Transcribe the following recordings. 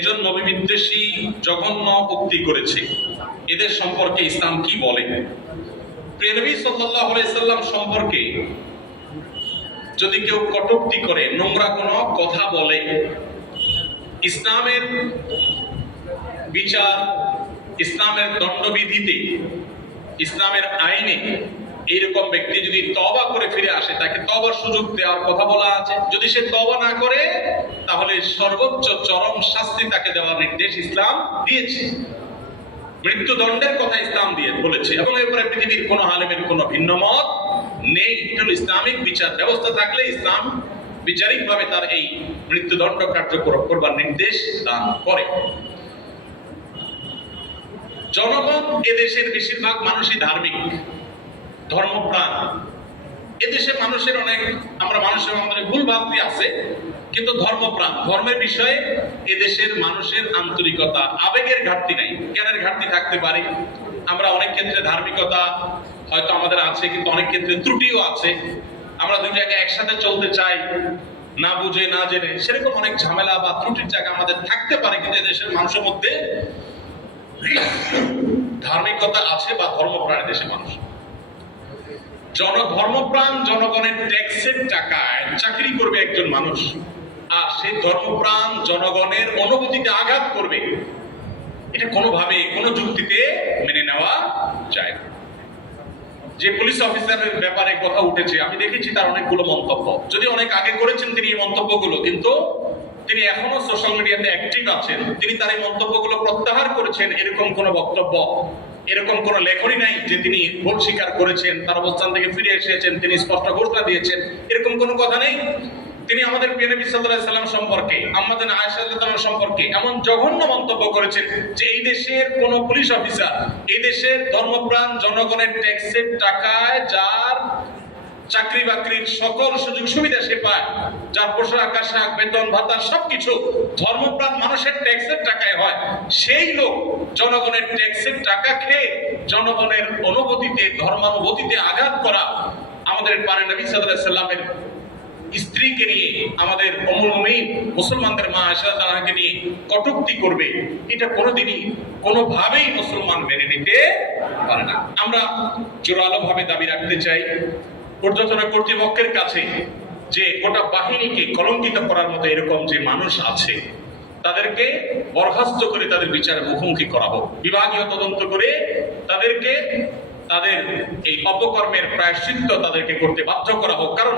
একজন নবী বিদ্বেষী জঘন্য উক্তি করেছে। এদের সম্পর্কে ইসলাম কি বলে? সাল্লাহ সাল্লাম সম্পর্কে যদি কেউ কটূক্তি করে, নোংরা কোনো কথা বলে, ইসলামের বিচার, ইসলামের দণ্ডবিধিতে, ইসলামের আইনে এইরকম ব্যক্তি যদি তবা করে ফিরে আসে, তাকে তবার সুযোগ দেওয়ার কথা বলা আছে। যদি সে তবা না করে, তাহলে সর্বোচ্চ চরম শাস্তি তাকে দেওয়ার নির্দেশ ইসলাম দিয়েছে। মৃত্যুদণ্ডের কথা ইসলাম দিয়ে বলেছে। এবং এরপরে পৃথিবীর কোনো আলেমের কোনো ভিন্ন মত নেই। ইসলামিক বিচার ব্যবস্থা থাকলে ইসলাম বিচারিক ভাবে তার এই মৃত্যুদণ্ড কার্যকর করবার নির্দেশ দান করে। জনগণ এদেশের বেশিরভাগ মানুষই ধার্মিক। ধর্মপ্রাণ। এদেশে মানুষের অনেক, আমরা মানুষের আমাদের ভুল ভাবতে আছে, কিন্তু ধর্মপ্রাণ। ধর্মের বিষয়ে এদেশের মানুষের আন্তরিকতা, আবেগের ঘাটতি নাই, জ্ঞানের ঘাটতি থাকতে পারে। আমরা অনেক ক্ষেত্রে ধার্মিকতা হয়তো আমাদের আছে, কিন্তু অনেক ক্ষেত্রে ত্রুটিও আছে। আমরা দুই জায়গায় একসাথে চলতে চাই, না বুঝে, না জেনে। সেরকম অনেক ঝামেলা বা ত্রুটির জায়গা আমাদের থাকতে পারে, কিন্তু এদেশের মানুষের মধ্যে ধার্মিকতা আছে বা ধর্মপ্রাণ দেশের মানুষ। জন ধর্মপ্রাণ জনগণের ট্যাক্সের টাকায় চাকরি করবে একজন মানুষ। আর সেই ধর্মপ্রাণ জনগণের অনুভূতিতে আঘাত করবে, এটা কোনোভাবে, কোনো যুক্তিতে মেনে নেওয়া যায় না। যে পুলিশ অফিসারের ব্যাপারে কথা উঠেছে, আমি দেখেছি তার অনেকগুলো মন্তব্য। যদি অনেক আগে করেছেন তিনি এই মন্তব্যগুলো, কিন্তু তিনি এখনও সোশ্যাল মিডিয়াতে অ্যাক্টিভ আছেন। তিনি তার এই মন্তব্যগুলো প্রত্যাহার করেছেন, এরকম কোনো বক্তব্য এরকম কোন লেখনই নাই যে তিনি ভুল স্বীকার করেছেন, তার অবস্থান থেকে ফিরে এসেছেন, তিনি স্পষ্ট ঘোষণা দিয়েছেন। এরকম কোনো কথা নেই? তিনি আমাদের প্রিয় নবী সাল্লাল্লাহু সাল্লাম সম্পর্কে আমাদের রাদিয়াল্লাহু সম্পর্কে এমন জঘন্য মন্তব্য করেছেন যে এই দেশের কোন পুলিশ অফিসার, এই দেশের ধর্মপ্রাণ জনগণের ট্যাক্সের টাকায় যার চাকরি বাকরির সকল সুযোগ সুবিধা সে পায়। যার পোশাক, আশাক, বেতন, ভাতা সবকিছু ধর্মপ্রাণ মানুষের ট্যাক্সের টাকায় হয়। সেই লোক জনগণের ট্যাক্সের টাকা খেয়ে জনগণের অনুভূতিতে, ধর্মানুভূতিতে আঘাত করা আমাদের পারে নবী আলাইহি সাল্লামের স্ত্রীকে নিয়ে, আমাদের অমূল্যময়ী মুসলমানদের মা আশা তালাকে নিয়ে কটুক্তি করবে। এটা কোনোদিনই, কোনোভাবেই মুসলমান মেনে নিতে পারে না। আমরা জোরালো ভাবে দাবি রাখতে চাই। পর্যটন কর্তৃপক্ষের কাছে যে গোটা বাহিনীকে কলঙ্কিত করার মতো এরকম যে মানুষ আছে, তাদেরকে বরখাস্ত করে তাদের বিচারের মুখোমুখি করা হোক বিভাগীয় তদন্ত করে তাদেরকে, তাদের এই অপকর্মের প্রায়শ্চিত্ত তাদেরকে করতে বাধ্য করা হোক কারণ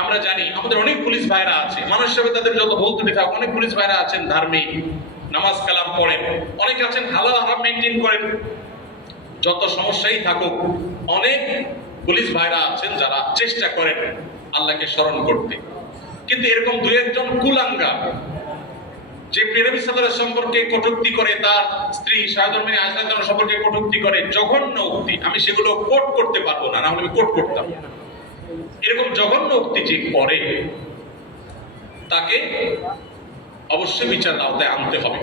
আমরা জানি আমাদের অনেক পুলিশ ভাইরা আছে, মানুষ হিসেবে তাদের যত ভুল ত্রুটি থাকুক, অনেক পুলিশ ভাইরা আছেন ধার্মিক, নামাজ কালাম পড়েন, অনেক আছেন, হালাল হারাম মেনটেন করেন। যত সমস্যাই থাকুক, অনেক পুলিশ ভাইরা আছেন, যারা চেষ্টা করেন আল্লাহকে স্মরণ করতে। কিন্তু এরকম দু একজন কুলাঙ্গা, যে প্রেরবী সম্পর্কে কটূক্তি করে, তার স্ত্রী সম্পর্কে কটূক্তি করে, জঘন্য উক্তি, আমি সেগুলো কোট করতে পারব না না আমি কোট করতাম। এরকম জঘন্য উক্তি যে করে, তাকে অবশ্যই বিচার আওতায় আনতে হবে।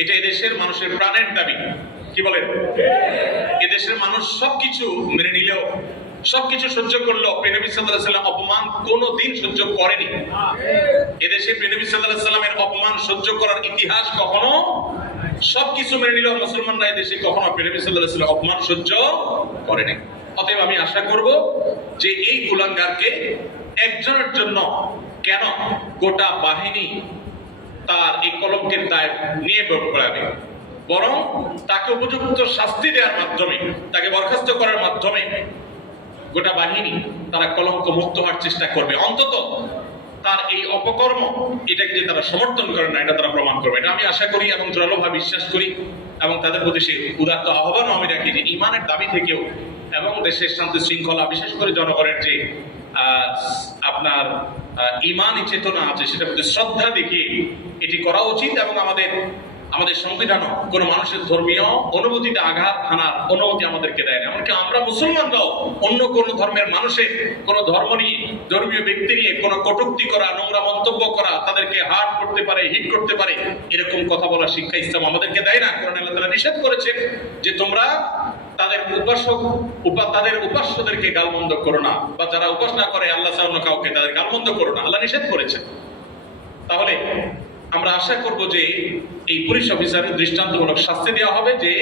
এটা এদেশের মানুষের প্রাণের দাবি। কি বলেন এদেশের মানুষ সবকিছু মেনে নিলেও, সবকিছু সহ্য করল প্রেনবী সাল্লাহ সাল্লাম অপমান কোনো দিন সহ্য করেনি। এদেশে প্রেনবী সাল্লাহ সাল্লামের অপমান সহ্য করার ইতিহাস কখনো সবকিছু মেনে নিলেও মুসলমানরা এদেশে কখনো প্রেনবী সাল্লাহ সাল্লাম অপমান সহ্য করেনি। অতএব আমি আশা করব যে এই কুলাঙ্গারকে একজনের জন্য কেন গোটা বাহিনী তার এই কলঙ্কের দায় নিয়ে পড়াবে বরং তাকে উপযুক্ত শাস্তি দেওয়ার মাধ্যমে তাকে বরখাস্ত করার মাধ্যমে গোটা বাহিনী তারা কলঙ্ক মুক্ত হওয়ার চেষ্টা করবে। অন্তত তার এই অপকর্ম এটাকে যে তারা সমর্থন করে না এটা তারা প্রমাণ করবে। এটা আমি আশা করি এবং জোরালোভাবে বিশ্বাস করি এবং তাদের প্রতি সেই উদাত্ত আহ্বানও আমি রাখি যে ইমানের দাবি থেকেও এবং দেশের শান্তি শৃঙ্খলা বিশেষ করে জনগণের যে আপনার আহ, ইমানি চেতনা আছে সেটার প্রতি শ্রদ্ধা দেখিয়ে এটি করা উচিত এবং আমাদের আমাদের সংবিধানও, কোনো মানুষের ধর্মীয় অনুভূতিতে আঘাত হানার অনুমতি আমাদেরকে দেয় না। এমনকি আমরা মুসলমানরাও অন্য কোন ধর্মের মানুষের, কোন ধর্ম নিয়ে, ধর্মীয় ব্যক্তি নিয়ে কোনো কটুক্তি করা, নোংরা মন্তব্য করা, তাদেরকে হার্ট করতে পারে, হিট করতে পারে, এরকম কথা বলার শিক্ষা ইসলাম আমাদেরকে দেয় না। কোরআন আল্লাহ তারা নিষেধ করেছেন যে তোমরা তাদের উপাসক উপা তাদের উপাস্যদেরকে গালমন্দ করো না। বা যারা উপাসনা করে, আল্লাহ অন্য কাউকে তাদের গালমন্দ করো না। আল্লাহ নিষেধ করেছেন। তাহলে আমরা আশা করব যে এই পুলিশ অফিসারের দৃষ্টান্তমূলক শাস্তি দেওয়া হবে যে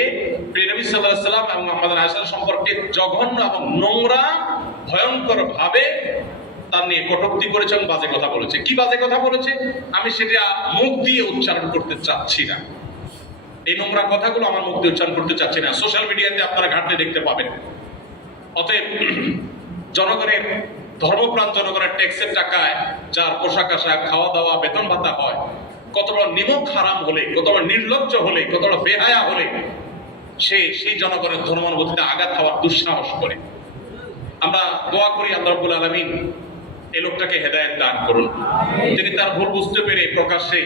আলাইহি সাল্লাম এবং আমাদের আয়সা সম্পর্কে জঘন্য এবং নোংরা ভয়ঙ্কর ভাবে তার নিয়ে কটূক্তি করেছে এবং বাজে কথা বলেছে। কি বাজে কথা বলেছে? আমি সেটা মুখ দিয়ে উচ্চারণ করতে চাচ্ছি না। এই নোংরা কথাগুলো আমার মুখ দিয়ে উচ্চারণ করতে চাচ্ছি না। সোশ্যাল মিডিয়াতে আপনারা ঘাটলে দেখতে পাবেন। অতএব জনগণের, ধর্মপ্রাণ জনগণের ট্যাক্সের টাকায় যার পোশাক আশাক, খাওয়া দাওয়া, বেতন ভাতা হয় কত বড় নিমক হারাম হলে, কত বড় নির্লজ্জ হলে, কত বড় বেহায়া হলে, সে সেই জনগণের ধর্মানুভূতিতে আঘাত খাওয়ার দুঃসাহস করে। আমরা দোয়া করি আল্লাহ আলমিন এই লোকটাকে হেদায়েত দান করুন। তিনি তার ভুল বুঝতে পেরে প্রকাশ্যে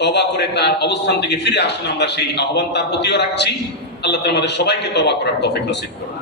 তবা করে তার অবস্থান থেকে ফিরে আসুন, আমরা সেই আহ্বান তার প্রতিও রাখছি। আল্লাহ আমাদের সবাইকে তবা করার তৌফিক নসিব করুন।